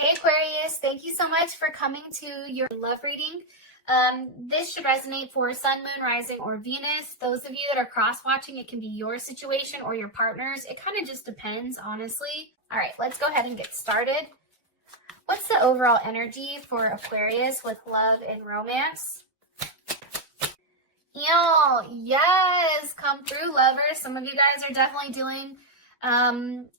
Hey Aquarius, thank you so much for coming to your love reading. This should resonate for Sun, Moon, Rising, or Venus. Those of you that are cross-watching, it can be your situation or your partner's. It kind of just depends, honestly. All right, let's go ahead and get started. What's the overall energy for Aquarius with love and romance? Yes, come through, lovers. Some of you guys are definitely dealing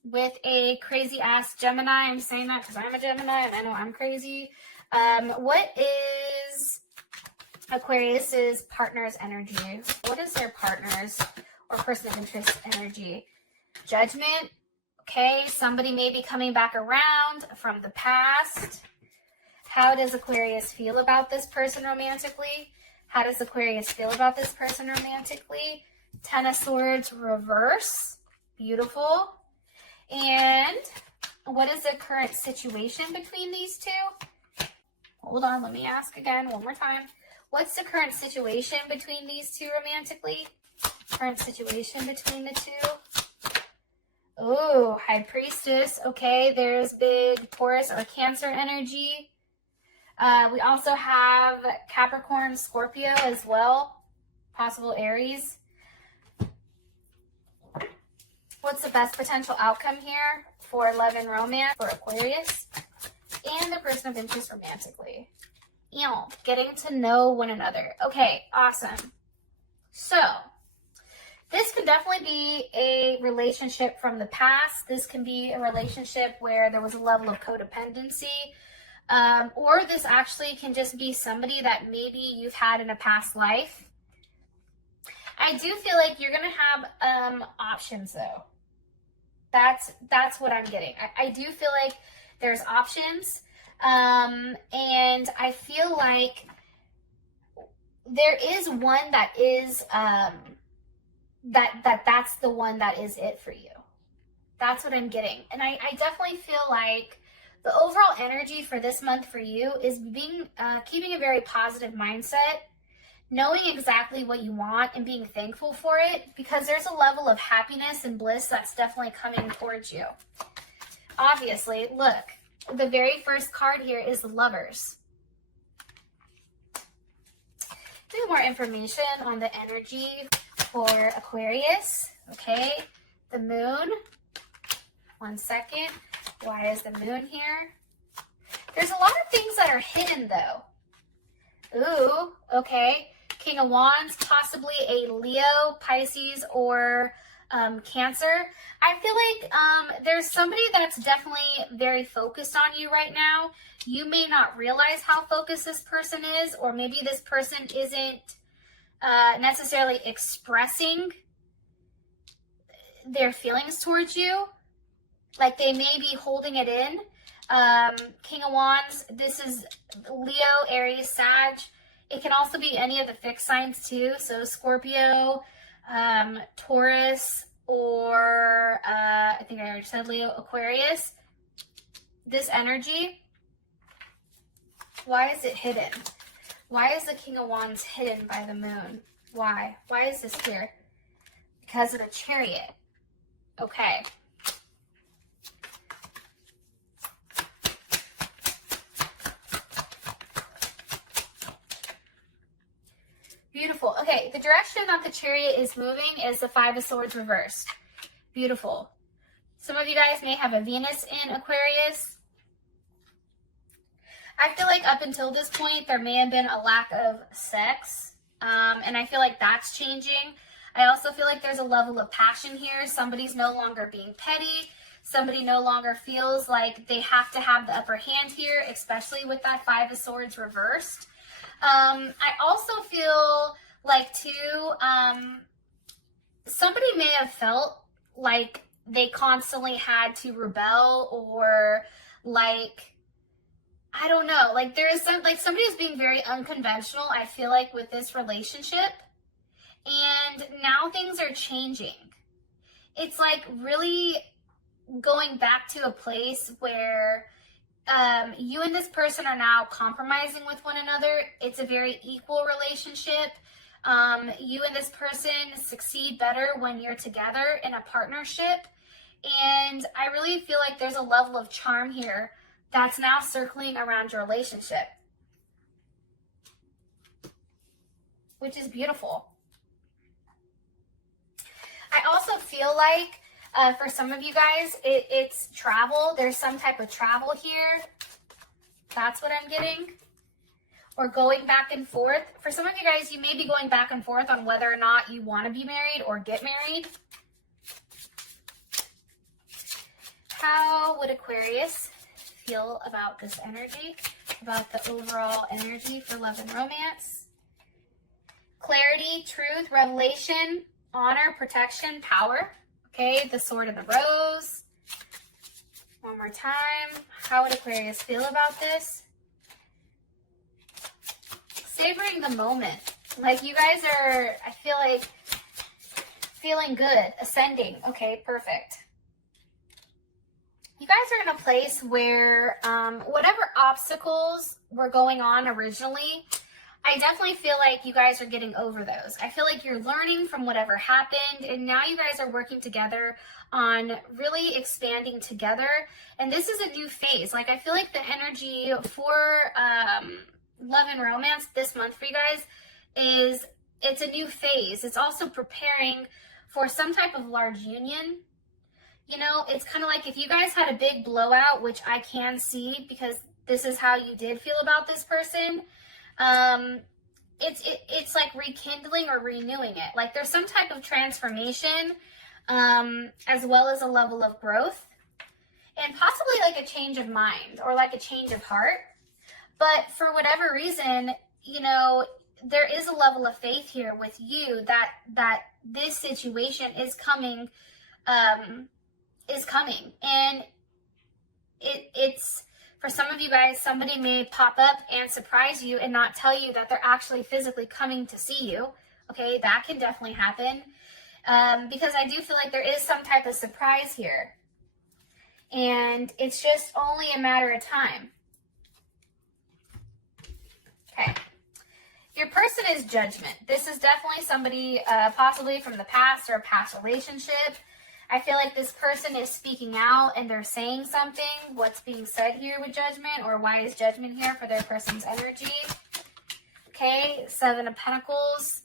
with a crazy ass Gemini. I'm saying that because I'm a Gemini and I know I'm crazy. What is Aquarius's partner's energy? What is their partner's or person of interest energy? Judgment. Okay, somebody may be coming back around from the past. How does Aquarius feel about this person romantically? How does Aquarius feel about this person romantically? Ten of Swords reverse. Beautiful. And what is the current situation between these two? Hold on, let me ask again one more time. What's the current situation between these two romantically? Current situation between the two? Oh, High Priestess. Okay, there's big Taurus or Cancer energy. We also have Capricorn, Scorpio as well. Possible Aries. What's the best potential outcome here for love and romance for Aquarius? And the person of interest romantically. Getting to know one another. Okay, awesome. So, this could definitely be a relationship from the past. This can be a relationship where there was a level of codependency. Or this actually can just be somebody that maybe you've had in a past life. I do feel like you're going to have options though. That's what I'm getting. I do feel like there's options. And I feel like there is one that is that's the one that is it for you. That's what I'm getting. And I definitely feel like the overall energy for this month for you is keeping a very positive mindset, knowing exactly what you want and being thankful for it, because there's a level of happiness and bliss that's definitely coming towards you. Obviously, look, the very first card here is the Lovers. Do more information on the energy for Aquarius. Okay, the Moon. 1 second. Why is the Moon here? There's a lot of things that are hidden though. Ooh, okay. King of Wands, possibly a Leo, Pisces, or Cancer. I feel like there's somebody that's definitely very focused on you right now. You may not realize how focused this person is, or maybe this person isn't necessarily expressing their feelings towards you. Like they may be holding it in. King of Wands, this is Leo, Aries, Sag. It can also be any of the fixed signs too. So Scorpio, Taurus, or I think I already said Leo, Aquarius. This energy, why is it hidden? Why is the King of Wands hidden by the Moon? Why? Why is this here? Because of the Chariot. Okay. Beautiful. Okay, the direction that the Chariot is moving is the Five of Swords reversed. Beautiful. Some of you guys may have a Venus in Aquarius. I feel like up until this point, there may have been a lack of sex. And I feel like that's changing. I also feel like there's a level of passion here. Somebody's no longer being petty. Somebody no longer feels like they have to have the upper hand here, especially with that Five of Swords reversed. I also feel like too, somebody may have felt like they constantly had to rebel, or like, I don't know, like there is some, like somebody is being very unconventional, I feel like, with this relationship. And now things are changing. It's like really going back to a place where you and this person are now compromising with one another. It's a very equal relationship. You and this person succeed better when you're together in a partnership. And I really feel like there's a level of charm here that's now circling around your relationship, which is beautiful. I also feel like for some of you guys, it's travel. There's some type of travel here. That's what I'm getting. Or going back and forth. For some of you guys, you may be going back and forth on whether or not you want to be married or get married. How would Aquarius feel about this energy? About the overall energy for love and romance? Clarity, truth, revelation, honor, protection, power. Okay, the Sword and the Rose. One more time. How would Aquarius feel about this? Savoring the moment. Like you guys are, I feel like, feeling good, ascending. Okay, perfect. You guys are in a place where whatever obstacles were going on originally, I definitely feel like you guys are getting over those. I feel like you're learning from whatever happened, and now you guys are working together on really expanding together. And this is a new phase. Like I feel like the energy for love and romance this month for you guys is, it's a new phase. It's also preparing for some type of large union. You know, it's kind of like if you guys had a big blowout, which I can see because this is how you did feel about this person. It's like rekindling or renewing it. Like there's some type of transformation, as well as a level of growth, and possibly like a change of mind or like a change of heart. But for whatever reason, you know, there is a level of faith here with you that this situation is coming, and it's for some of you guys, somebody may pop up and surprise you and not tell you that they're actually physically coming to see you. Okay, that can definitely happen, because I do feel like there is some type of surprise here, and it's just only a matter of time. Okay. Your person is Judgment. This is definitely somebody possibly from the past or a past relationship. I feel like this person is speaking out and they're saying something. What's being said here with Judgment, or why is Judgment here for their person's energy? Okay, Seven of Pentacles.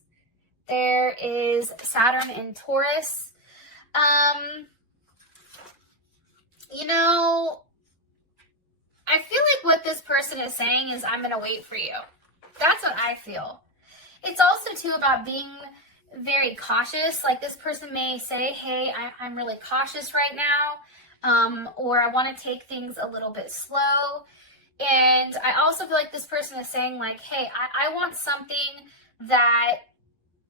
There is Saturn in Taurus. You know, I feel like what this person is saying is, I'm going to wait for you. That's what I feel. It's also, too, about being very cautious. Like this person may say, hey, I'm really cautious right now, or I want to take things a little bit slow. And I also feel like this person is saying like, hey, I want something that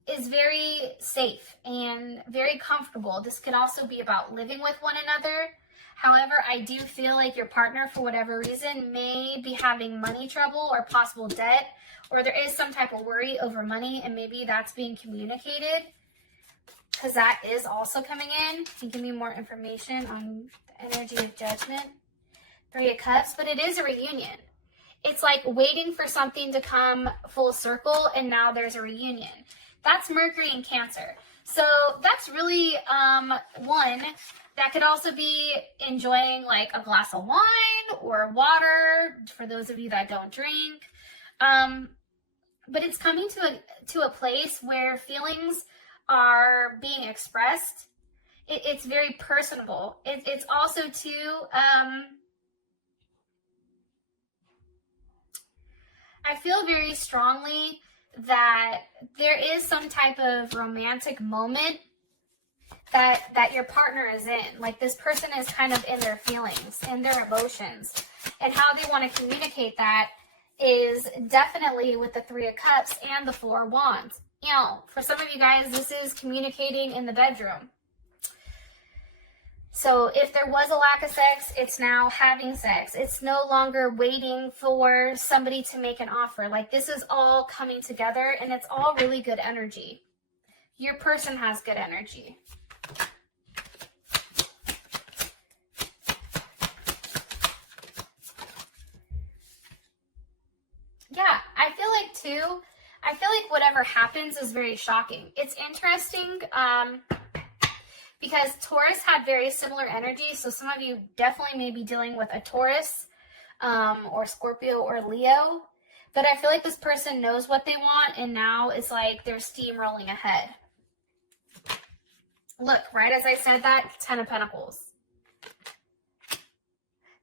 is very safe and very comfortable. This could also be about living with one another. However, I do feel like your partner, for whatever reason, may be having money trouble or possible debt, or there is some type of worry over money, and maybe that's being communicated, because that is also coming in. Can you give me more information on the energy of Judgment? Three of Cups, but it is a reunion. It's like waiting for something to come full circle, and now there's a reunion. That's Mercury in Cancer. So that's really one that could also be enjoying like a glass of wine or water for those of you that don't drink. But it's coming to a place where feelings are being expressed. It's very personable. It's also too, I feel very strongly that there is some type of romantic moment that your partner is in. Like this person is kind of in their feelings, in their emotions, and how they want to communicate that is definitely with the Three of Cups and the Four of Wands. You know, for some of you guys, this is communicating in the bedroom. So if there was a lack of sex, it's now having sex. It's no longer waiting for somebody to make an offer. Like this is all coming together, and it's all really good energy. Your person has good energy. Yeah, I feel like whatever happens is very shocking. It's interesting because Taurus had very similar energy. So some of you definitely may be dealing with a Taurus or Scorpio or Leo. But I feel like this person knows what they want, and now it's like they're steamrolling ahead. Look, right as I said that, 10 of Pentacles.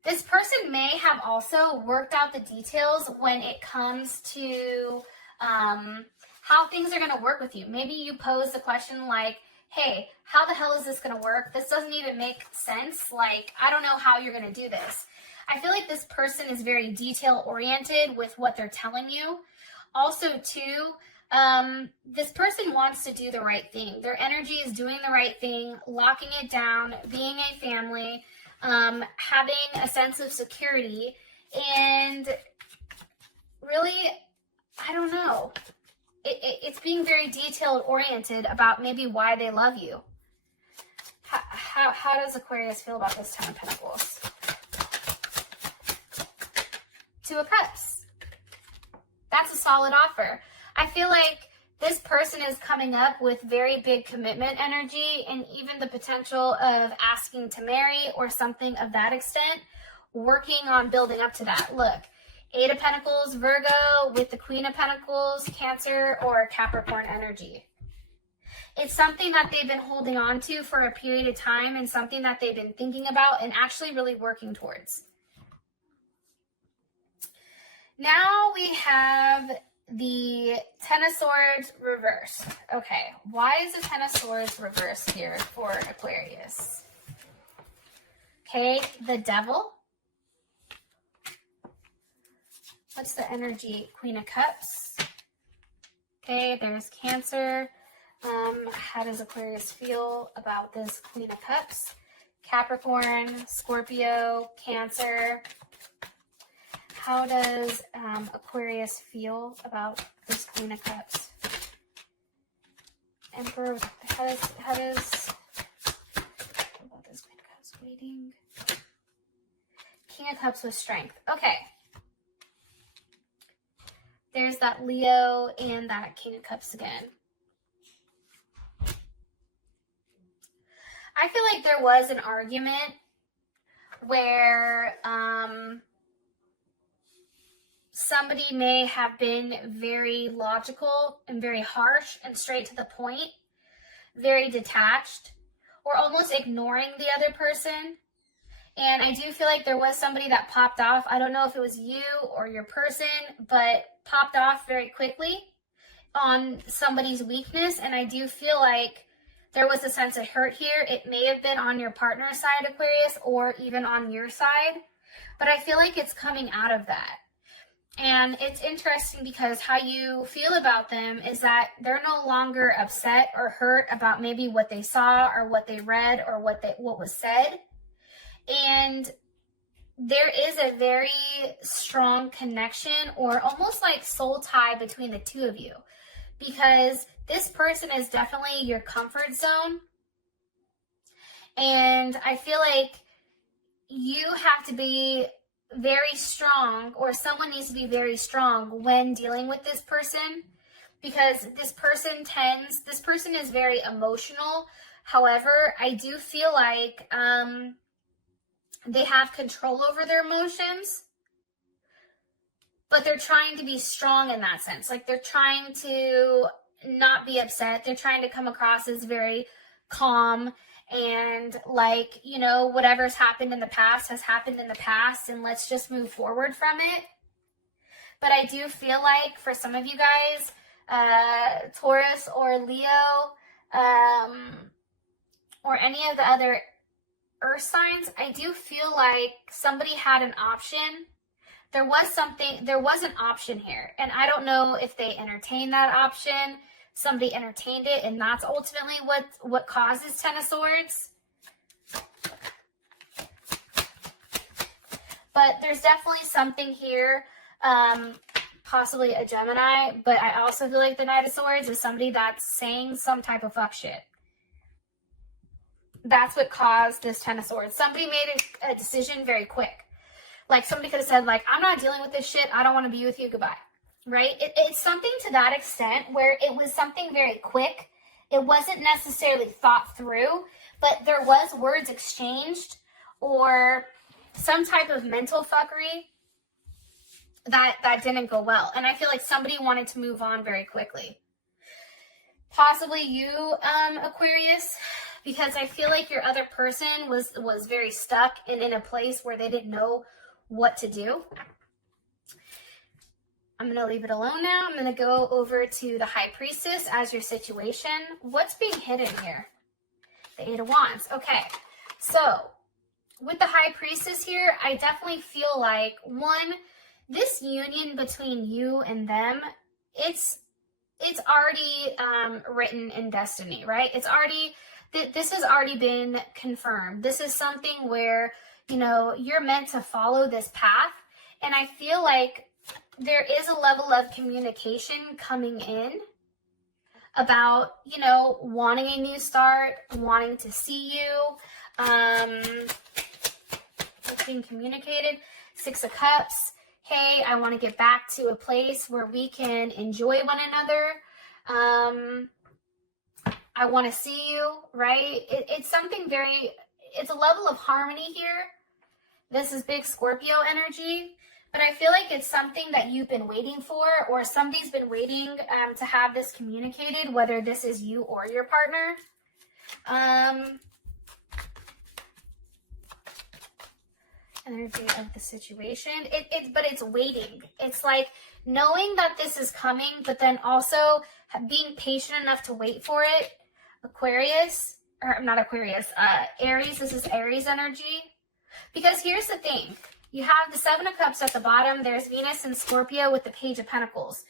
This person may have also worked out the details when it comes to how things are going to work with you. Maybe you pose the question like, hey, how the hell is this going to work? This doesn't even make sense. Like, I don't know how you're going to do this. I feel like this person is very detail-oriented with what they're telling you. Also, too, this person wants to do the right thing. Their energy is doing the right thing, locking it down, being a family, having a sense of security, and really, I don't know. It's being very detailed oriented about maybe why they love you. How does Aquarius feel about this 10 of Pentacles? 2 of Cups. That's a solid offer. I feel like this person is coming up with very big commitment energy and even the potential of asking to marry or something of that extent, working on building up to that. Look, 8 of Pentacles, Virgo, with the Queen of Pentacles, Cancer, or Capricorn energy. It's something that they've been holding on to for a period of time and something that they've been thinking about and actually really working towards. Now we have the 10 of Swords reversed. Okay, why is the 10 of Swords reversed here for Aquarius? Okay, the Devil. What's the energy? Queen of Cups. Okay, there's Cancer. How does Aquarius feel about this Queen of Cups? Capricorn, Scorpio, Cancer. How does Aquarius feel about this Queen of Cups? Emperor, how does about this Queen of Cups? Waiting. King of Cups with Strength. Okay. There's that Leo and that King of Cups again. I feel like there was an argument where somebody may have been very logical and very harsh and straight to the point, very detached, or almost ignoring the other person. And I do feel like there was somebody that popped off. I don't know if it was you or your person, but popped off very quickly on somebody's weakness. And I do feel like there was a sense of hurt here. It may have been on your partner's side, Aquarius, or even on your side. But I feel like it's coming out of that. And it's interesting because how you feel about them is that they're no longer upset or hurt about maybe what they saw or what they read or what was said. And there is a very strong connection or almost like soul tie between the two of you, because this person is definitely your comfort zone. And I feel like you have to be very strong, or someone needs to be very strong when dealing with this person, because this person is very emotional. However, I do feel like they have control over their emotions, but they're trying to be strong in that sense. Like, they're trying to not be upset. They're trying to come across as very calm and like, you know, whatever's happened in the past has happened in the past and let's just move forward from it. But I do feel like for some of you guys, Taurus or Leo, or any of the other earth signs, I do feel like somebody had an option. There was an option here, and I don't know if they entertained that option. Somebody entertained it, and that's ultimately what causes 10 of Swords. But there's definitely something here, possibly a Gemini, but I also feel like the Knight of Swords is somebody that's saying some type of fuck shit. That's what caused this 10 of Swords. Somebody made a decision very quick. Like, somebody could have said, like, I'm not dealing with this shit. I don't want to be with you. Goodbye. Right? It's something to that extent where it was something very quick. It wasn't necessarily thought through, but there was words exchanged or some type of mental fuckery that didn't go well. And I feel like somebody wanted to move on very quickly. Possibly you, Aquarius, because I feel like your other person was very stuck and in a place where they didn't know what to do. I'm going to leave it alone now. I'm going to go over to the High Priestess as your situation. What's being hidden here? The Eight of Wands. Okay, so with the High Priestess here, I definitely feel like, one, this union between you and them, it's already written in destiny, right? It's already, this has already been confirmed. This is something where, you know, you're meant to follow this path. And I feel like there is a level of communication coming in about, you know, wanting a new start, wanting to see you. What's being communicated? Six of Cups. Hey, I want to get back to a place where we can enjoy one another. I want to see you, right? It's something very, it's a level of harmony here. This is big Scorpio energy, but I feel like it's something that you've been waiting for, or somebody's been waiting to have this communicated, whether this is you or your partner. Energy of the situation. But it's waiting. It's like knowing that this is coming, but then also being patient enough to wait for it. Aquarius, or not Aquarius, Aries. This is Aries energy. Because here's the thing. You have the Seven of Cups at the bottom. There's Venus and Scorpio with the Page of Pentacles.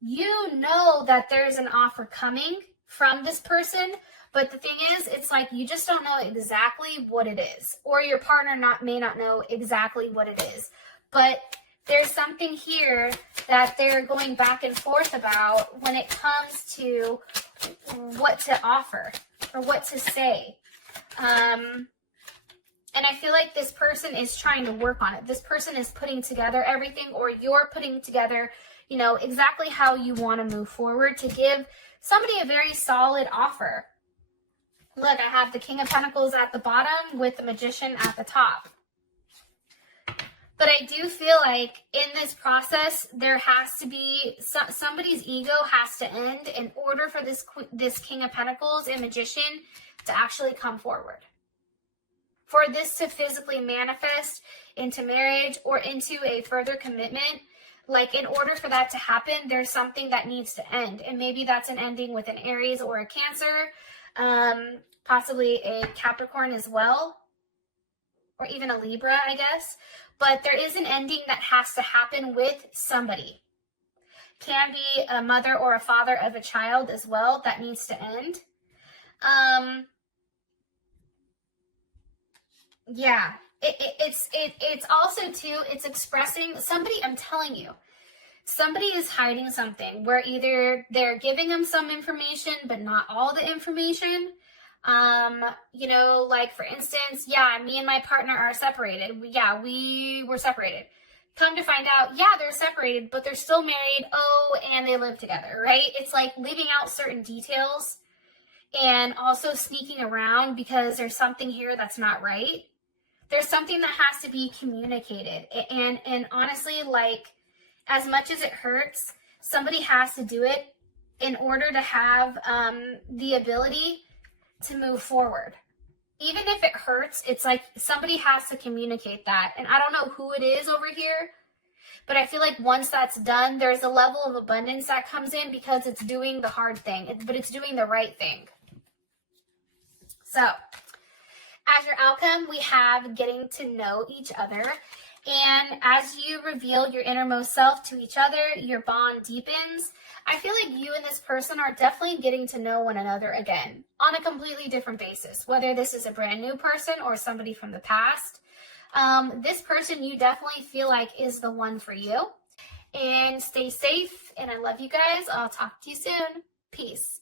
You know that there's an offer coming from this person, but the thing is, it's like you just don't know exactly what it is. Or your partner may not know exactly what it is. But there's something here that they're going back and forth about when it comes to what to offer or what to say. And I feel like this person is trying to work on it. This person is putting together everything, or you're putting together, you know, exactly how you want to move forward to give somebody a very solid offer. Look, I have the King of Pentacles at the bottom with the Magician at the top. But I do feel like in this process, there has to be, somebody's ego has to end in order for this King of Pentacles and Magician to actually come forward. For this to physically manifest into marriage or into a further commitment, like in order for that to happen, there's something that needs to end. And maybe that's an ending with an Aries or a Cancer, possibly a Capricorn as well, or even a Libra, I guess. But there is an ending that has to happen with somebody. Can be a mother or a father of a child as well that needs to end. Yeah, it's also too, it's expressing somebody, I'm telling you, somebody is hiding something where either they're giving them some information, but not all the information. You know, like for instance, yeah, me and my partner are separated. Yeah, we were separated. Come to find out, yeah, they're separated, but they're still married. Oh, and they live together, right? It's like leaving out certain details and also sneaking around because there's something here that's not right. There's something that has to be communicated. And honestly, like, as much as it hurts, somebody has to do it in order to have the ability to move forward. Even if it hurts, it's like somebody has to communicate that. And I don't know who it is over here, but I feel like once that's done, there's a level of abundance that comes in because it's doing the hard thing, but it's doing the right thing. So, as your outcome, we have getting to know each other. And as you reveal your innermost self to each other, your bond deepens. I feel like you and this person are definitely getting to know one another again on a completely different basis, whether this is a brand new person or somebody from the past. This person you definitely feel like is the one for you. And stay safe. And I love you guys. I'll talk to you soon. Peace.